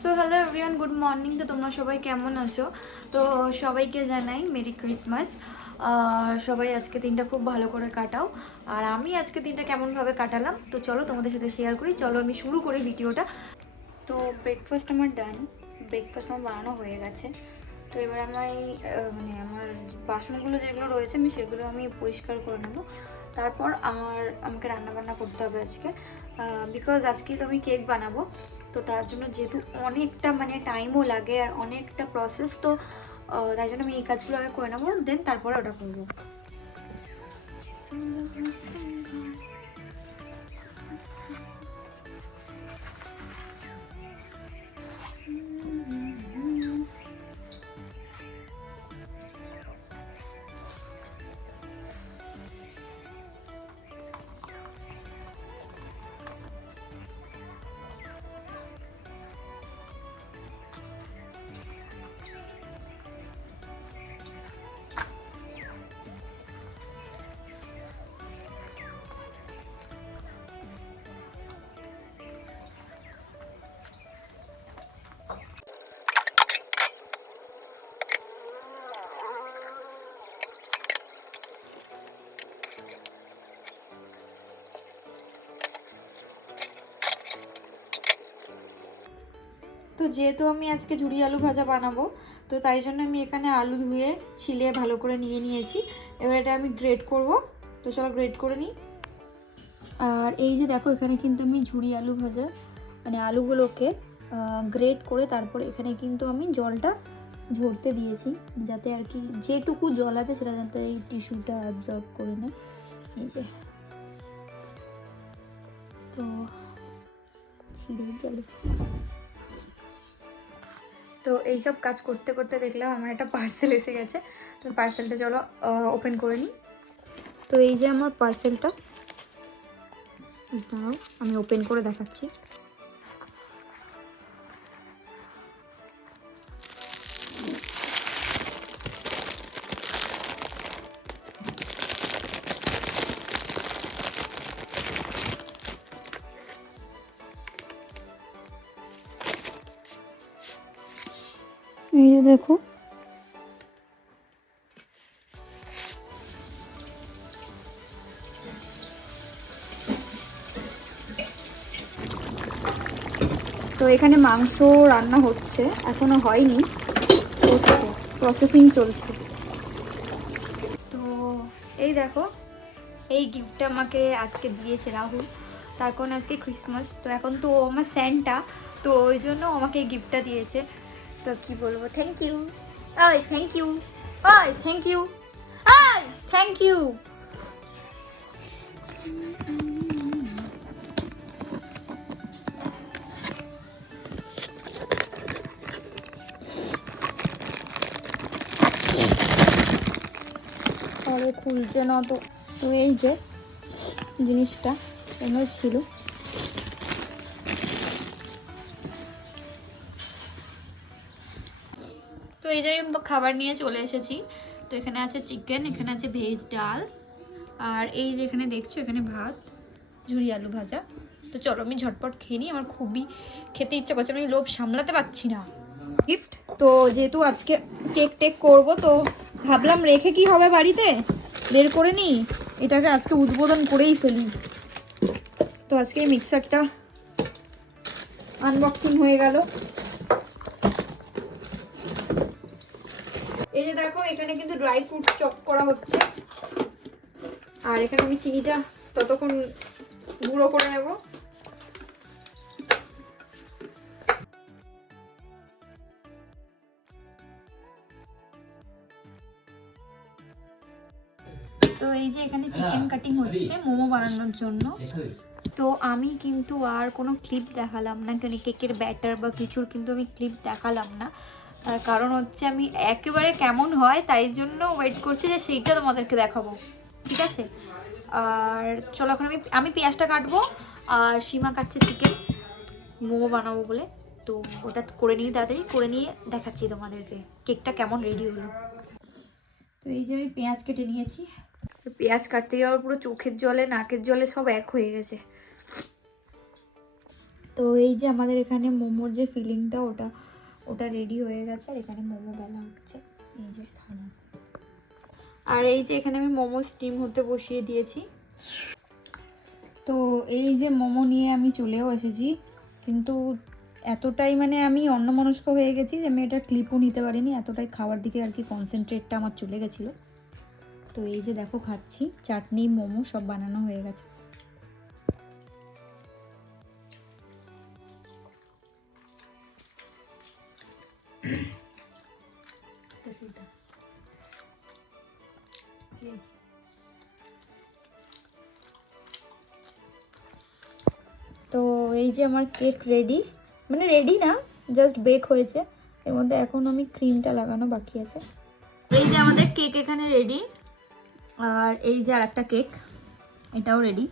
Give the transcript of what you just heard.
So hello everyone good morning তো তোমরা সবাই কেমন আছো? তো সবাইকে জানাই মেরি ক্রিসমাস সবাই আজকে দিনটা খুব ভালো করে কাটাও। আর আমি আজকে দিনটা কেমনভাবে কাটালাম? তো চলো তোমাদের সাথে শেয়ার করি। চলো আমি শুরু করি ভিডিওটা। তো ব্রেকফাস্ট আমার ডান ব্রেকফাস্ট আমার বানানো হয়ে গেছে। তো এবার আমি মানে আমার বাসনগুলো যেগুলো রয়েছে আমি সেগুলো আমি পরিষ্কার করে নেব। তারপর আমার, আমাকে রান্না বান্না করতে হবে আজকে। বিকজ আজকে তো আমি কেক বানাবো, তো তার জন্য যেহেতু অনেকটা মানে টাইমও লাগে আর অনেকটা প্রসেস তো তাই জন্য আমি এই কাজগুলো আগে করে নেব দেন তারপরে ওটা করব। তো যেহেতু আমি আজকে ঝুড়ি আলু ভাজা বানাবো, তো তাই জন্য আমি এখানে আলু ধুয়ে ছিলে ভালো করে নিয়ে নিয়েছি। এবার এটা আমি গ্রেট করব। তো চলো গ্রেট করে নিই। আর এই যে দেখো, এখানে কিন্তু আমি ঝুড়ি আলু ভাজা মানে আলুগুলোকে গ্রেট করে তারপরে এখানে কিন্তু আমি জলটা ঝরতে দিয়েছি, যাতে আর কি যেটুকু জল আছে সেটা যাতে এই টিস্যুটা অ্যাবজর্ব করে নেয়। এই যে। তো ছিঁড়ে গেল। তো এইসব কাজ করতে করতে দেখলাম আমার একটা পার্সেল এসে গেছে। তো পার্সেলটা চলো ওপেন করে নিই। তো এই যে আমার পার্সেলটা দাঁড়াও আমি ওপেন করে দেখাচ্ছি। দেখো। তো এখানে মাংস রান্না হচ্ছে, এখনও হয়নি, হচ্ছে প্রসেসিং চলছে। তো এই দেখো, এই গিফটটা আমাকে আজকে দিয়েছে রাহুল, তার কারণ আজকে ক্রিসমাস তো এখন তো ও আমার স্যান্টা তো ওই জন্য আমাকে এই গিফটটা দিয়েছে। তো কি বলব? Thank you I thank you I thank you I thank you খুলছে না তো। তো এই যে জিনিসটা, এমন ছিল। তো এই যে আমি খাবার নিয়ে চলে এসেছি। তো এখানে আছে চিকেন এখানে আছে ভেজ ডাল। আর এই যে এখানে দেখছ, এখানে ভাত, ঝুরি আলু ভাজা। তো চলো আমি ঝটপট খেয়ে নিই, আমার খুবই খেতে ইচ্ছা করছে, আমি লোভ সামলাতে পারছি না। গিফট তো যেহেতু আজকে কেক টেক করব, তো ভাবলাম রেখে কি হবে বাড়িতে? বের করে নিই, এটাকে আজকে উদ্বোধন করেই ফেলি। তো আজকে মিক্সারটা আনবক্সিং হয়ে গেল। যে দেখো এখানে কিন্তু ড্রাই ফ্রুট চপ করা হচ্ছে। আর এখানে আমি চিনিটা ততক্ষণ গুঁড়ো করে নেব। তো এই যে এখানে চিকেন কাটিং হচ্ছে মোমো বানানোর জন্য। তো আমি কিন্তু আর কোনো ক্লিপ দেখালাম না কেন কেকের ব্যাটার বা কিছুর কিন্তু আমি ক্লিপ দেখালাম না। তার কারণ হচ্ছে আমি একেবারে কেমন হয় তাই জন্য ওয়েট করছি যে সেইটা তোমাদেরকে দেখাবো। ঠিক আছে? আর চলো এখন আমি আমি পেঁয়াজটা কাটবো আর সীমা কাটছে চিকেন মোমো বানাবো বলে। তো ওটা করে নিই তাড়াতাড়ি করে নিয়ে দেখাচ্ছি তোমাদেরকে কেকটা কেমন রেডি হলো। তো এই যে আমি পেঁয়াজ কেটে নিয়েছি। পেঁয়াজ কাটতে আমার পুরো চোখের জলে, নাকের জলে সব এক হয়ে গেছে। তো এই যে আমাদের এখানে মোমোর যে ফিলিংটা ওটা ওটা রেডি হয়ে গেছে আর এখানে মোমো বেলা হচ্ছে। এই যে আর এই যে এখানে আমি মোমো স্টিম হতে বসিয়ে দিয়েছি। তো এই যে মোমো নিয়ে আমি চলেও এসেছি কিন্তু এতটাই মানে আমি অন্যমনস্ক হয়ে গেছি যে আমি এটা ক্লিপও নিতে পারিনি এতটাই খাওয়ার দিকে আর কি কনসেন্ট্রেটটা আমার চলে গেছিল। তো এই যে দেখো খাচ্ছি। চাটনি মোমো সব বানানো হয়ে গেছে। তো এই যে আমার কেক রেডি মানে রেডি না জাস্ট বেক হয়েছে। এর মধ্যে এখন আমি ক্রিমটা লাগানো বাকি আছে। এই যে আমাদের কেক এখানে রেডি আর এই যে আর একটা কেক এটাও রেডি